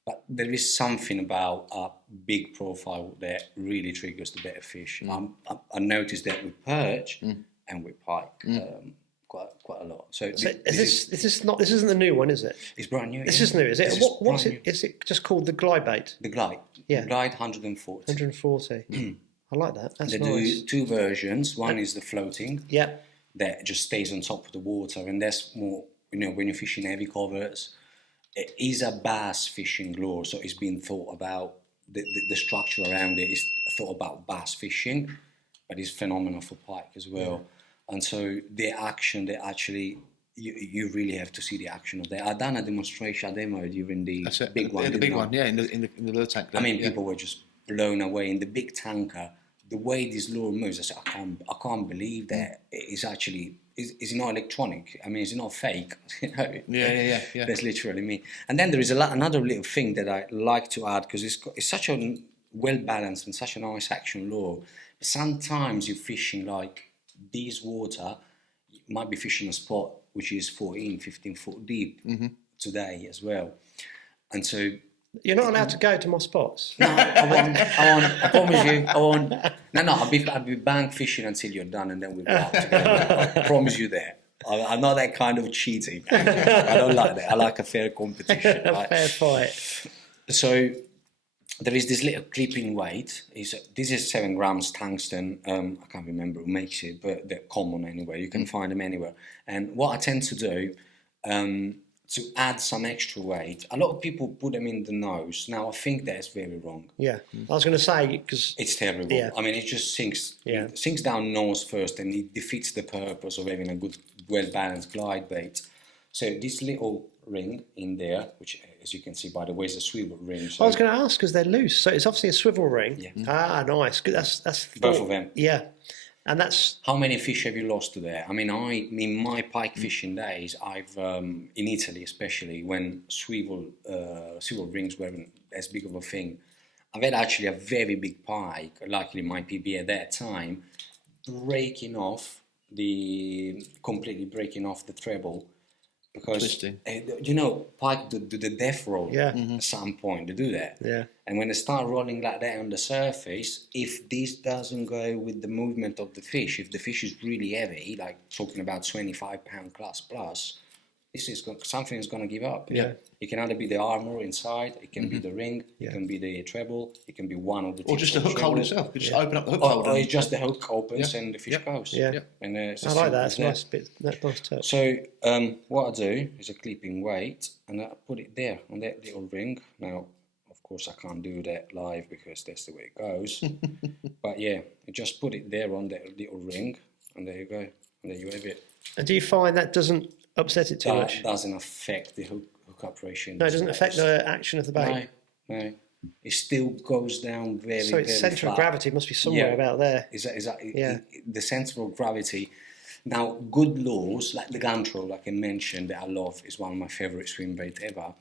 But there is something about a big profile that really triggers the better fish. I noticed that with perch and with pike quite a lot. So this isn't the new one, is it? it's brand new. This yeah. is new, is it? This What's brand it? new. Is it just called the glide bait? The glide. Yeah. Glide 140. 140. I like that. That's They nice. do two versions. One is the floating Yeah. that just stays on top of the water, and that's more, when you're fishing heavy covers. It is a bass fishing lure, so it's been thought about, the structure around it is thought about bass fishing, but it's phenomenal for pike as well. And so the action, that actually, you really have to see the action of that. I've done a demo during the big one. The big one, yeah, in the lure tank. I mean, people were just blown away in the big tanker. The way this lure moves, I said, I can't believe that it's actually, is not electronic. I mean, it's not fake. Yeah. That's literally me. And then there is another little thing that I like to add, because it's such a well balanced and such a nice action lure. But sometimes you're fishing like this water, you might be fishing a spot which is 14, 15 foot deep today as well. And so You're not allowed to go to my spots. no, I promise you, I won't. No, I'll be bank fishing until you're done, and then we'll go out together. I promise you that. I'm not that kind of cheating. I don't like that. I like a fair competition. A Right? fair fight. So there is this little clipping weight. This is 7 grams tungsten. I can't remember who makes it, but they're common anyway. You can find them anywhere. And what I tend to do, to add some extra weight, a lot of people put them in the nose. Now, I think that's very wrong. Yeah. I was going to say, because It's terrible. Yeah. I mean, it just sinks. Yeah. It sinks down nose first, and it defeats the purpose of having a good, well-balanced glide bait. So this little ring in there, which, as you can see by the way, is a swivel ring. So I was going to ask, because they're loose. So it's obviously a swivel ring. Yeah. Ah, nice. Good. That's both of them. Yeah. And that's, How many fish have you lost to there? I mean, in my pike fishing days, I've in Italy especially, when swivel rings weren't as big of a thing, I've had actually a very big pike, luckily my PB at that time, completely breaking off the treble, because Twisting. pike do the death roll Yeah. at some point. They do that. yeah. And when they start rolling like that on the surface, if this doesn't go with the movement of the fish, if the fish is really heavy, like talking about 25-pound class plus, something is going to give up. Yeah. It can either be the armor inside, it can be the ring, Yeah. it can be the treble, it can be one of the Or just the hook hold itself. You just open up the hook Or, hold. or and- it's just the hook opens Yeah. and the fish Yep. goes. Yeah. And it's I as like simple that. as That's a nice bit. That's nice touch. So what I do is a clipping weight, and I put it there on that little ring. Now, of course, I can't do that live because that's the way it goes. But yeah, I just put it there on that little ring, and there you go. And there you have it. And do you find that doesn't upset it too much? That doesn't affect the hook operation. No, it doesn't affect the action of the bait. No. It still goes down very, So its very centre flat. of gravity must be somewhere Yeah. about there. Is that Yeah. the centre of gravity? Now, good lures like the Gantro, like I mentioned, that I love, is one of my favourite swim bait ever.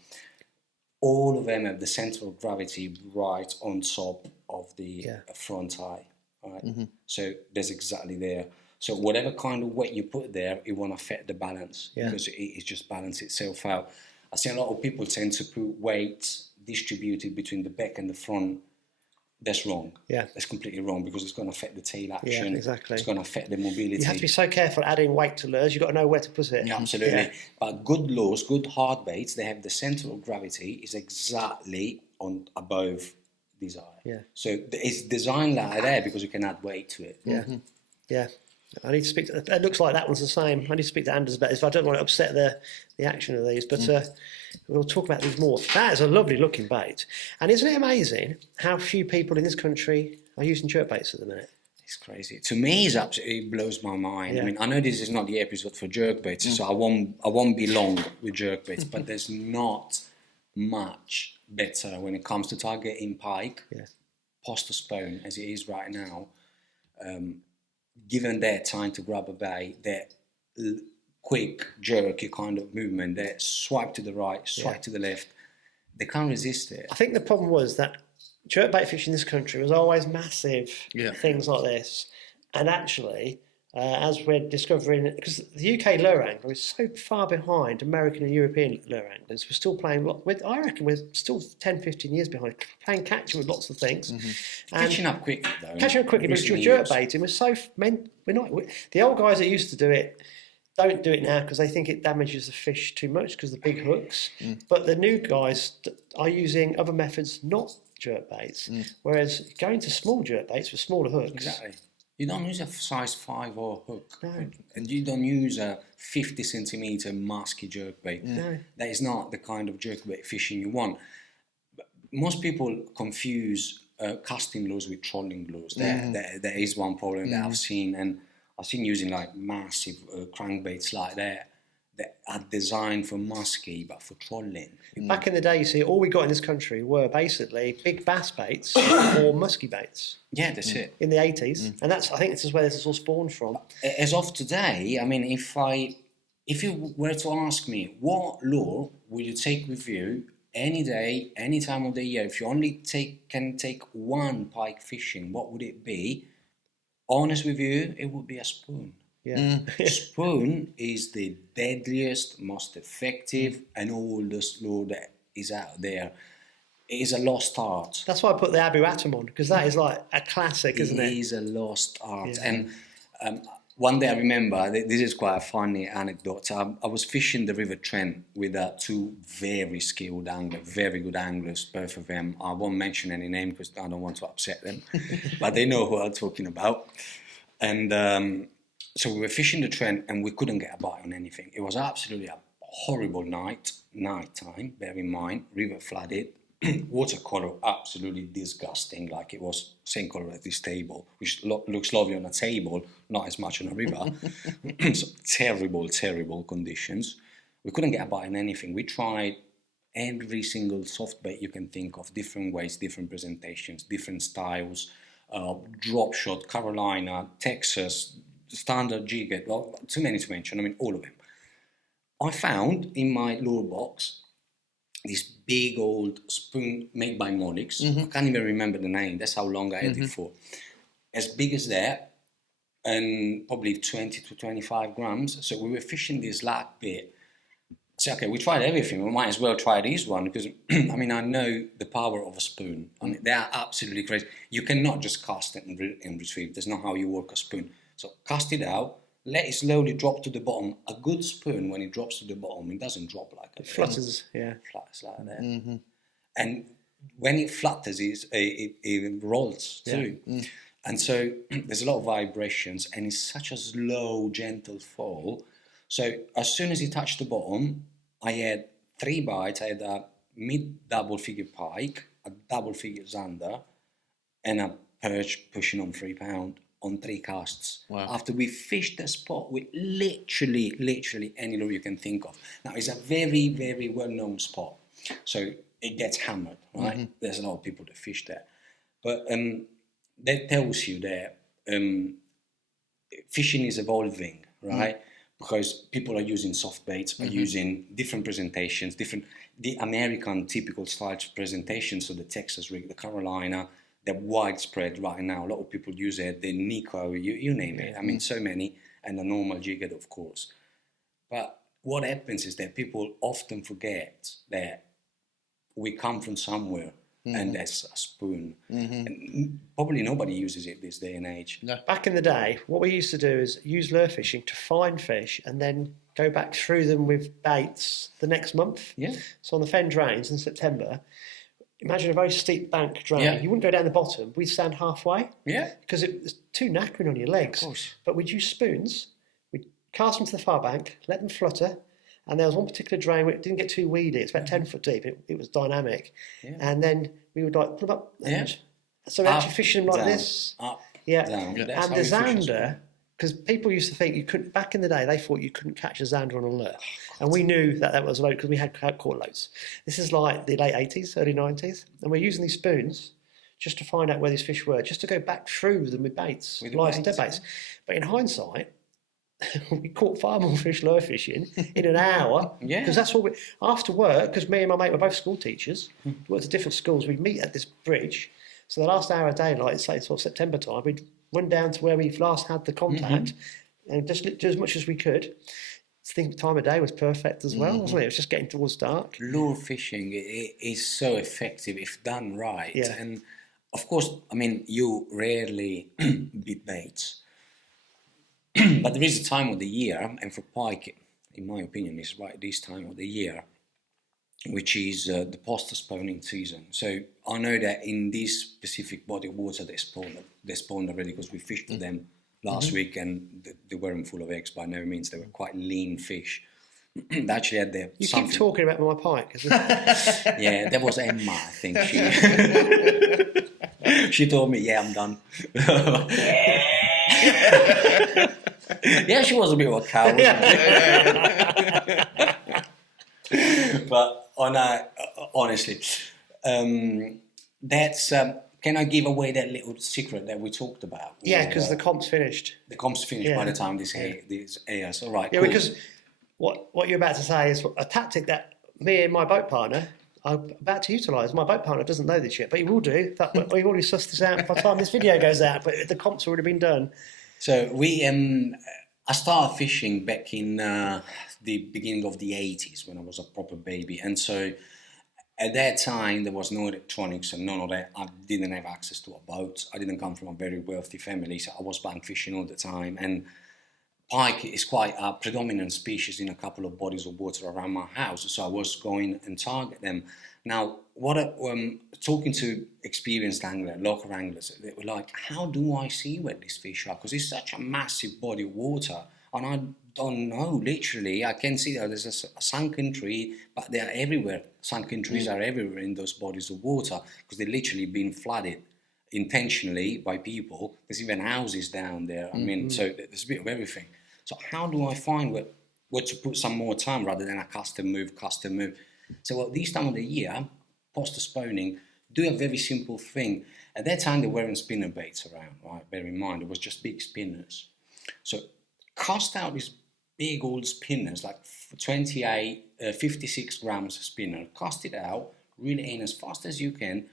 All of them have the centre of gravity right on top of the front eye. Right? So there's exactly there. So whatever kind of weight you put there, it won't affect the balance because it just balances itself out. I see a lot of people tend to put weights distributed between the back and the front. That's wrong. Yeah. That's completely wrong because it's going to affect the tail Yeah, action. exactly. It's going to affect the mobility. You have to be so careful adding weight to lures. You've got to know where to put it. Yeah, absolutely. Yeah. But good lures, good hard baits, they have the centre of gravity is exactly on above this eye. Yeah. So it's designed like that because you can add weight to it. Yeah. Yeah. I need to speak to, it looks like that one's the same. I need to speak to Anders about this, but I don't want to upset the action of these. But we'll talk about these more. That is a lovely looking bait. And isn't it amazing how few people in this country are using jerk baits at the minute? It's crazy. To me, it blows my mind. Yeah. I mean, I know this is not the episode for jerkbaits, so I won't be long with jerkbaits, but there's not much better when it comes to targeting pike, Yeah. post spawn as it is right now. given their time to grab a bait, their quick, jerky kind of movement, their swipe to the right, swipe to the left, they can't resist it. I think the problem was that jerkbait fishing in this country was always massive, Yeah. things like this. And actually, as we're discovering, because the UK lure angler is so far behind American and European lure anglers, we're still playing, I reckon we're still 10, 15 years behind, playing catching with lots of things. And Catching up quickly, though. catching up quickly, but recent your years. jerkbaiting was so, the old guys that used to do it, don't do it now because they think it damages the fish too much because of the big hooks. But the new guys are using other methods, not jerkbaits. Whereas going to small jerkbaits with smaller hooks. Exactly. You don't use a size 5 or hook. No. And you don't use a 50 centimetre musky jerkbait. No. That is not the kind of jerkbait fishing you want. But most people confuse casting lures with trolling lures. There is one problem that I've seen, and I've seen using like massive crankbaits like that are designed for musky but for trolling. Back in the day, you see, all we got in this country were basically big bass baits or musky baits Yeah, that's it. in the 80s. And I think this is where this is all spawned from. As of today, I mean, if you were to ask me what lure will you take with you any day, any time of the year, if you only can take one pike fishing, what would it be? Honest with you, it would be a spoon. Yeah. Spoon is the deadliest, most effective, and oldest lure that is out there. It is a lost art. That's why I put the Abu Atom on, because that is like a classic, isn't it? It is a lost art. Yeah. And one day I remember, this is quite a funny anecdote. I was fishing the River Trent with two very skilled anglers, very good anglers, both of them. I won't mention any name because I don't want to upset them, but they know who I'm talking about. And so we were fishing the Trent and we couldn't get a bite on anything. It was absolutely a horrible nighttime, bear in mind, river flooded, watercolor absolutely disgusting, like it was same color as this table, which looks lovely on a table, not as much on a river. So terrible conditions. We couldn't get a bite on anything. We tried every single soft bait you can think of, different ways, different presentations, different styles, drop shot, Carolina, Texas, standard jig, well, too many to mention, I mean, all of them. I found in my lure box this big old spoon made by Monix. I can't even remember the name, that's how long I had it for. As big as that, and probably 20 to 25 grams. So we were fishing this lac bit. So, okay, we tried everything, we might as well try this one, because, I mean, I know the power of a spoon. I mean, they are absolutely crazy. You cannot just cast it and retrieve, that's not how you work a spoon. So cast it out, let it slowly drop to the bottom. A good spoon, when it drops to the bottom, it doesn't drop like a... It flutters, yeah. Flutters like that. And when it flutters, it rolls too. And so there's a lot of vibrations, and it's such a slow, gentle fall. So as soon as it touched the bottom, I had 3 bites. I had a mid-double figure pike, a double figure zander, and a perch pushing on 3 pound on 3 casts. Wow. After we fished the spot with literally any lure you can think of. Now, it's a very, very well-known spot. So it gets hammered, right? There's a lot of people that fish there. But that tells you that fishing is evolving, right? Because people are using soft baits, are using different presentations, the American typical style presentation, so the Texas rig, the Carolina, they're widespread right now. A lot of people use it, the Nico, you name it. I mean, so many, and the normal jighead, of course. But what happens is that people often forget that we come from somewhere, and that's a spoon. And probably nobody uses it this day and age. No. Back in the day, what we used to do is use lure fishing to find fish and then go back through them with baits the next month. Yeah. So on the Fen drains in September, imagine a very steep bank drain. Yeah. You wouldn't go down the bottom. We'd stand halfway Yeah. because it was too knackering on your legs. Of course. But we'd use spoons. We'd cast them to the far bank, let them flutter. And there was one particular drain where it didn't get too weedy. It's about 10 foot deep. It was dynamic. Yeah. And then we would like put them up. Yeah. So we're actually Up, fishing them like down, this. Up, Yeah. down. Yeah. That's And how the we fish as well. zander, because people used to think you couldn't, back in the day, they thought you couldn't catch a zander on a lure. And we knew that was a load because we had caught loads. This is like the late 80s, early 90s. And we're using these spoons just to find out where these fish were, just to go back through them with baits, With live and baits, dead baits. But in hindsight, we caught far more fish lure fishing in an hour. Yeah. Because that's what we, after work, because me and my mate were both school teachers, worked at different schools, we'd meet at this bridge. So the last hour of daylight, say sort of September time, we'd run down to where we last had the contact and just do as much as we could. I think the time of day was perfect as well, wasn't it? It was just getting towards dark. Lure fishing is so effective if done right. Yeah. And of course, I mean, you rarely beat baits. But there is a time of the year, and for pike, in my opinion, is right this time of the year, which is the post-spawning season. So I know that in this specific body of water they spawned already because we fished for them last week, and they weren't full of eggs by no means. They were quite lean fish. They actually had their You keep talking about my pike. Isn't it? Yeah, that was Emma, I think. She told me, yeah, I'm done. Yeah, she was a bit of a cow, wasn't she? But honestly, that's... can I give away that little secret that we talked about? Yeah, because the comp's finished. The comp's finished by the time this airs. All right, Yeah, cool. because what you're about to say is a tactic that me and my boat partner are about to utilise. My boat partner doesn't know this yet, but he will do. We've already sussed this out by the time this video goes out, but the comp's already been done. So I started fishing back in the beginning of the 80s when I was a proper baby. And so at that time, there was no electronics and none of that. I didn't have access to a boat. I didn't come from a very wealthy family, so I was bank fishing all the time. And pike is quite a predominant species in a couple of bodies of water around my house, so I was going and target them. Now, talking to experienced anglers, local anglers, they were like, how do I see where these fish are? Because it's such a massive body of water, and I don't know, literally. I can see that there's a sunken tree, but they are everywhere. Sunken trees are everywhere in those bodies of water, because they're literally being flooded intentionally by people. There's even houses down there. I mean, so there's a bit of everything. So how do I find where to put some more time rather than a custom move? So this time of the year, post-spawning, do a very simple thing. At that time, there weren't spinner baits around, right? Bear in mind, it was just big spinners. So cast out these big old spinners, like 56 grams spinner. Cast it out, reel it in as fast as you can.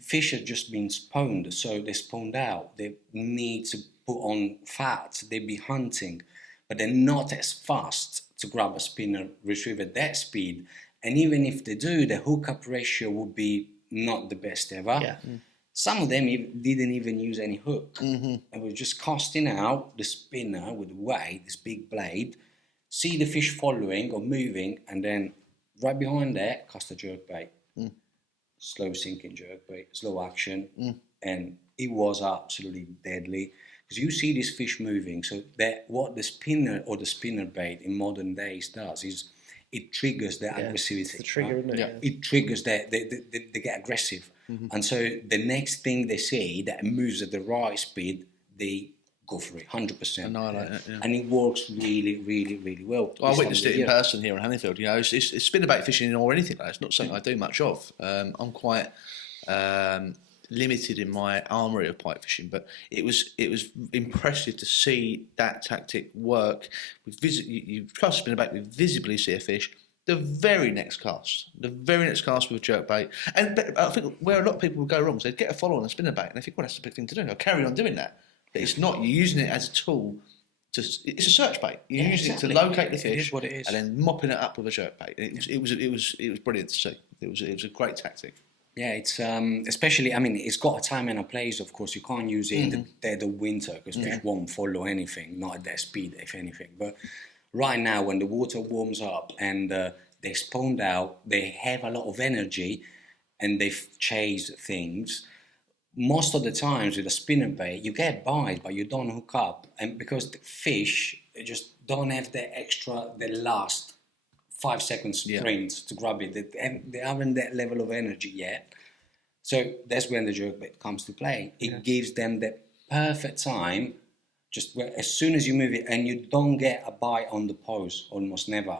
Fish have just been spawned, so they're spawned out. They need to put on fat, they be hunting, but they're not as fast to grab a spinner, retrieve at that speed. And even if they do, the hookup ratio would be not the best ever. Yeah. Some of them didn't even use any hook. And were just casting out the spinner with the weight, this big blade, see the fish following or moving, and then right behind that, cast a jerkbait. Slow sinking jerkbait, slow action, and it was absolutely deadly. Because you see this fish moving, so that what the spinner or the spinner bait in modern days does is it triggers their aggressivity. It's the trigger, isn't it? Yeah. Yeah. It triggers that they get aggressive, and so the next thing they see that moves at the right speed, they go for it 100%. Annihilate it, yeah. And it works really, really, really well. Well, I this witnessed time of it in the year. person here in Hanningfield. You know, it's spinnerbait fishing or anything like that. It's not something I do much of. I'm quite limited in my armoury of pike fishing, but it was impressive to see that tactic work. You cast a spinnerbait, we visibly see a fish. The very next cast with a jerkbait, and I think where a lot of people will go wrong is they get a follow on a spinnerbait and they think, well, that's a big thing to do. I'll carry on doing that. But it's not. You're using it as a tool. It's a search bait. You're using it to locate the fish, It is what it is. and then mopping it up with a jerkbait. It was brilliant to see. It was a great tactic. Yeah, it's especially. I mean, it's got a time and a place. Of course, you can't use it in the dead of winter because fish won't follow anything, not at that speed, if anything. But right now, when the water warms up and they spawned out, they have a lot of energy, and they chase things. Most of the times with a spinnerbait, you get bite, but you don't hook up, and because the fish just don't have the last 5 seconds sprint to grab it. They haven't that level of energy yet. So that's when the jerkbait comes to play. It gives them the perfect time, just as soon as you move it, and you don't get a bite on the pose, almost never.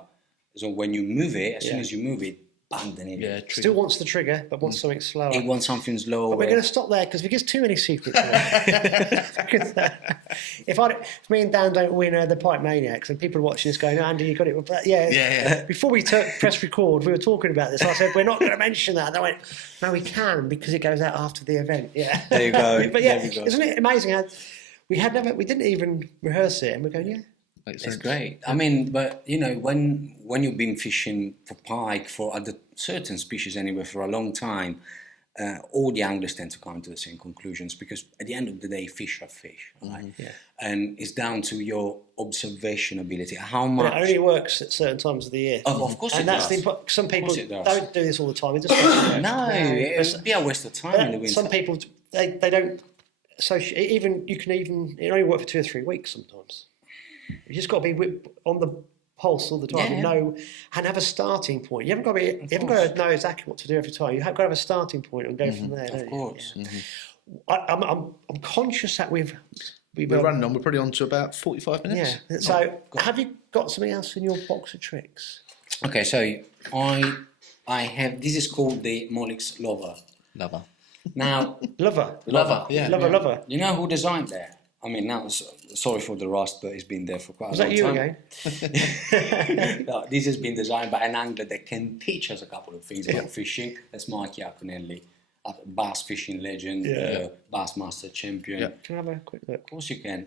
So when you move it, as soon as you move it, abandon it. Yeah, true. Still wants the trigger, but wants something slower. It wants something slower. But we're going to stop there because if it gives too many secrets away. if me and Dan don't win the Pike Maniacs and people are watching this going, Andy, you got it. But Yeah. Before we press record, we were talking about this. I said, we're not going to mention that. And they went, no, we can because it goes out after the event. Yeah. There you go. But yeah, There you go. isn't it amazing how we didn't even rehearse it and we're going, yeah. Makes It's sense. great. I mean, but you know, when you've been fishing for pike for other certain species anyway for a long time, all the anglers tend to come to the same conclusions because at the end of the day, fish are fish, right? Yeah. And it's down to your observation ability. How But much? it only works at certain times of the year. Of course and it that's does. some people it does. don't do this all the time. It just No, it would be a waste of time in the winter. Some people they don't. So it only work for 2 or 3 weeks sometimes. You just got to be on the pulse all the time, Yeah. and have a starting point. You haven't got to know exactly what to do every time. You've got to have a starting point and go from there. Of course. I'm conscious that we're running on. We're probably on to about 45 minutes. Yeah. So have you got something else in your box of tricks? Okay, so I have. This is called the Molix Lover. Lover. Now, Lover. Yeah. Lover. you know who designed that? I mean, now, sorry for the rust, but it's been there for quite Was a long that you time. again? No, this has been designed by an angler that can teach us a couple of things about fishing. That's Mike Iaconelli, a bass fishing legend, bass master champion. Yeah. Can I have a quick look? Of course you can.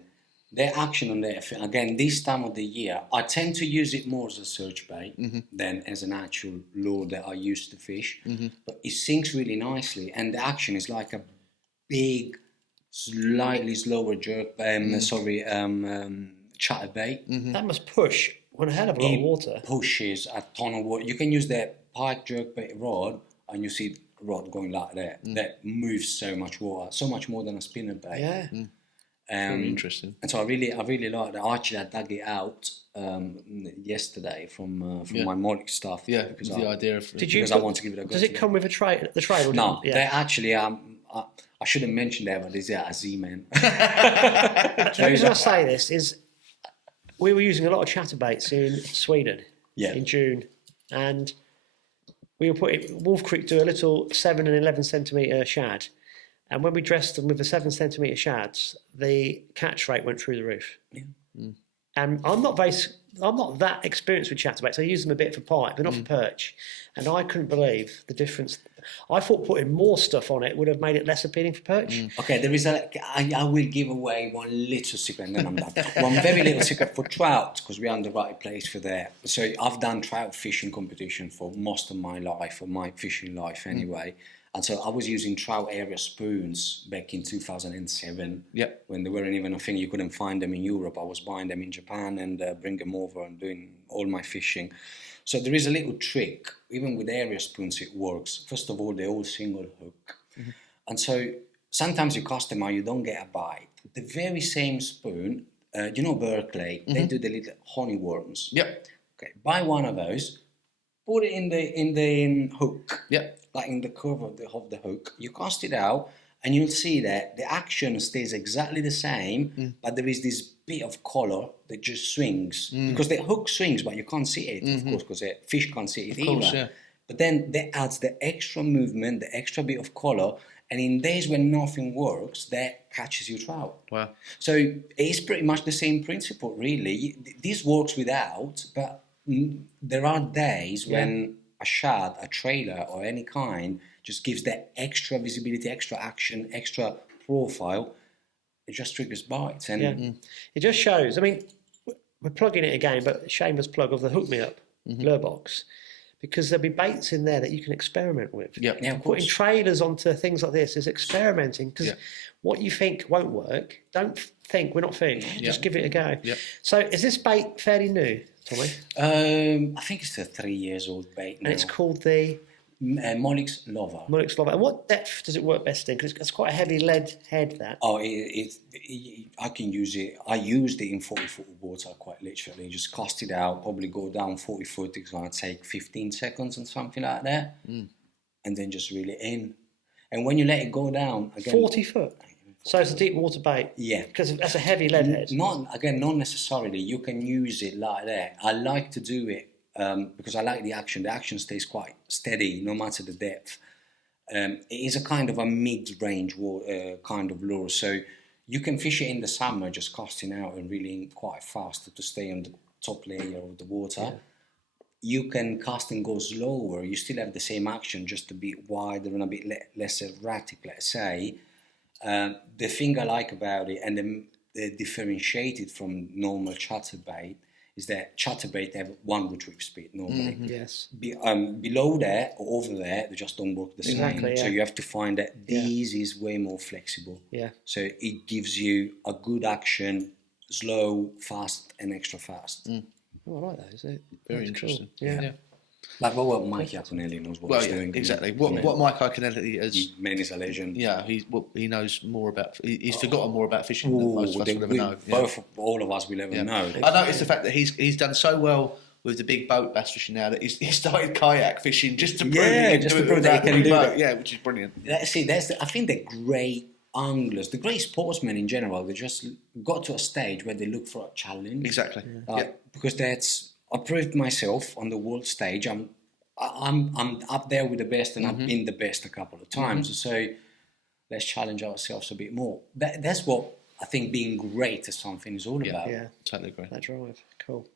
Their action on there, again, this time of the year, I tend to use it more as a search bait than as an actual lure that I use to fish. But it sinks really nicely, and the action is like a big, slightly slower jerk, chatter bait. That must push on a hell of a lot of water. Pushes a ton of water. You can use that pike jerk bait rod, and you see the rod going like that. That moves so much water, so much more than a spinner bait. Yeah. Very interesting. And so I really like that. Actually, I dug it out yesterday from my Molix stuff. Yeah, because the idea of... because I want to give it a go. Does it come with the tray? Or No, yeah. they actually I shouldn't mention that, but there's a Z-Man. The reason I say this is we were using a lot of chatterbaits in Sweden in June, and we were putting Wolf Creek do a little 7 and 11 centimetre shad, and when we dressed them with the 7 centimetre shads, the catch rate went through the roof. And I'm not that experienced with chatterbaits. I use them a bit for pike, but not for perch. And I couldn't believe the difference. I thought putting more stuff on it would have made it less appealing for perch. Okay, there is I will give away one little secret and then I'm done. One very little secret for trout, because we're on the right place for that. So I've done trout fishing competition for most of my life, or my fishing life anyway. And so I was using trout area spoons back in 2007. Yep. When they weren't even a thing, you couldn't find them in Europe. I was buying them in Japan and bring them over and doing all my fishing. So there is a little trick. Even with area spoons, it works. First of all, they're all single hook. And so sometimes you cast them out, you don't get a bite. The very same spoon, you know Berkeley, they do the little honey worms. Yep. Okay, buy one of those, put it in the hook. Yep. Like in the curve of the hook, you cast it out, and you'll see that the action stays exactly the same, but there is this bit of color that just swings because the hook swings, but you can't see it, of course, because the fish can't see it either. Yeah. But then that adds the extra movement, the extra bit of color, and in days when nothing works, that catches your trout. Wow. So it's pretty much the same principle, really. This works without, but there are days when a shad, a trailer, or any kind just gives that extra visibility, extra action, extra profile. It just triggers bites. And It just shows. I mean, we're plugging it again, but shameless plug of the Hook Me Up lure box, because there'll be baits in there that you can experiment with. Yep. Yeah, of Putting course. trailers onto things like this is experimenting, because what you think won't work, don't think we're not finished. Just give it a go. Yep. So is this bait fairly new, Tommy? I think it's a 3 years old bait now. And it's called the Molix Lover. Molix Lover. And what depth does it work best in? Because it's quite a heavy lead head, that. Oh, I can use it. I used it in 40-foot water quite literally. Just cast it out, probably go down 40 foot. It's going to take 15 seconds and something like that. And then just reel it in. And when you let it go down, again, 40 foot? So it's a deep water bait? Yeah. Because that's a heavy lead head. Not necessarily. You can use it like that. I like to do it because I like the action. The action stays quite steady no matter the depth. It is a kind of a mid-range kind of lure, so you can fish it in the summer just casting out and reeling quite fast to stay on the top layer of the water. Yeah. You can cast and go slower, you still have the same action, just a bit wider and a bit less erratic, let's say. The thing I like about it, and the differentiated from normal chatterbait, is that chatterbait have one retrieve speed normally. Yes. Below there or over there, they just don't work the same. Exactly, yeah. So you have to find that this is way more flexible. Yeah. So it gives you a good action, slow, fast, and extra fast. Oh, I like that. Is it? Very interesting. Cool. Yeah. Like what Mike Iaconelli knows what he's doing. Exactly. What Mike Iaconelli has... Man is a legend. Yeah, he knows more about... He's forgotten more about fishing than most of us will ever know. All of us will ever know. I noticed the fact that he's done so well with the big boat bass fishing now that he started kayak fishing just to prove that he can do that. Yeah, which is brilliant. See, I think the great anglers, the great sportsmen in general, they just got to a stage where they look for a challenge. Exactly. Because I proved myself on the world stage. I'm up there with the best, and I've been the best a couple of times. So let's challenge ourselves a bit more. That's what I think being great at something is all about. Yeah, totally agree. That drive, cool.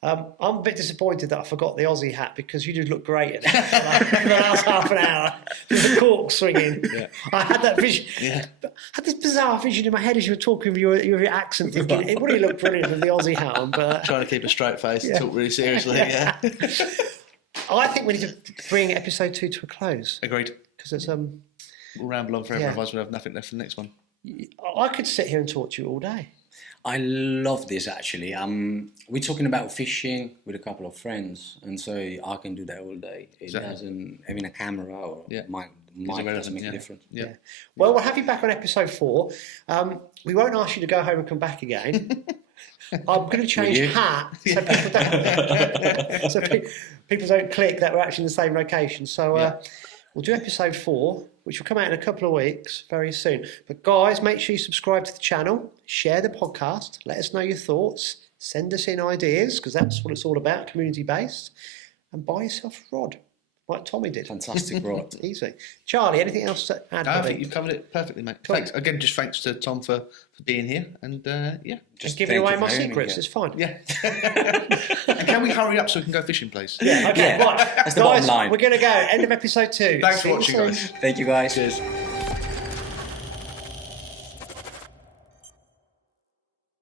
I'm a bit disappointed that I forgot the Aussie hat, because you did look great at it for the last half an hour with the cork swinging. Yeah. I had that vision. Yeah. I had this bizarre vision in my head as you were talking with your accent, thinking it really looked brilliant with the Aussie hat on. But trying to keep a straight face and talk really seriously. Yeah. I think we need to bring episode 2 to a close. Agreed. Because it's we'll ramble on forever, otherwise we'll have nothing left for the next one. I could sit here and talk to you all day. I love this actually. We're talking about fishing with a couple of friends, and so I can do that all day. It doesn't, having a camera or mic doesn't make a difference. Yeah. Well, we'll have you back on episode 4. We won't ask you to go home and come back again. I'm going to change hat so people don't click that we're actually in the same location. So we'll do episode 4, which will come out in a couple of weeks, very soon. But guys, make sure you subscribe to the channel, share the podcast, let us know your thoughts, send us in ideas, because that's what it's all about, community-based, and buy yourself a rod, like Tommy did. Fantastic rod. Easy. Charlie, anything else to add? No, I think you've covered it perfectly, mate. Cool. Thanks. Again, just thanks to Tom for being here, and just giving away my secrets. It's fine. Yeah. And can we hurry up so we can go fishing, please? Yeah, okay. Right. That's the bottom line. We're going to go. End of episode 2. Thanks for watching, guys. Thank you, guys. Cheers.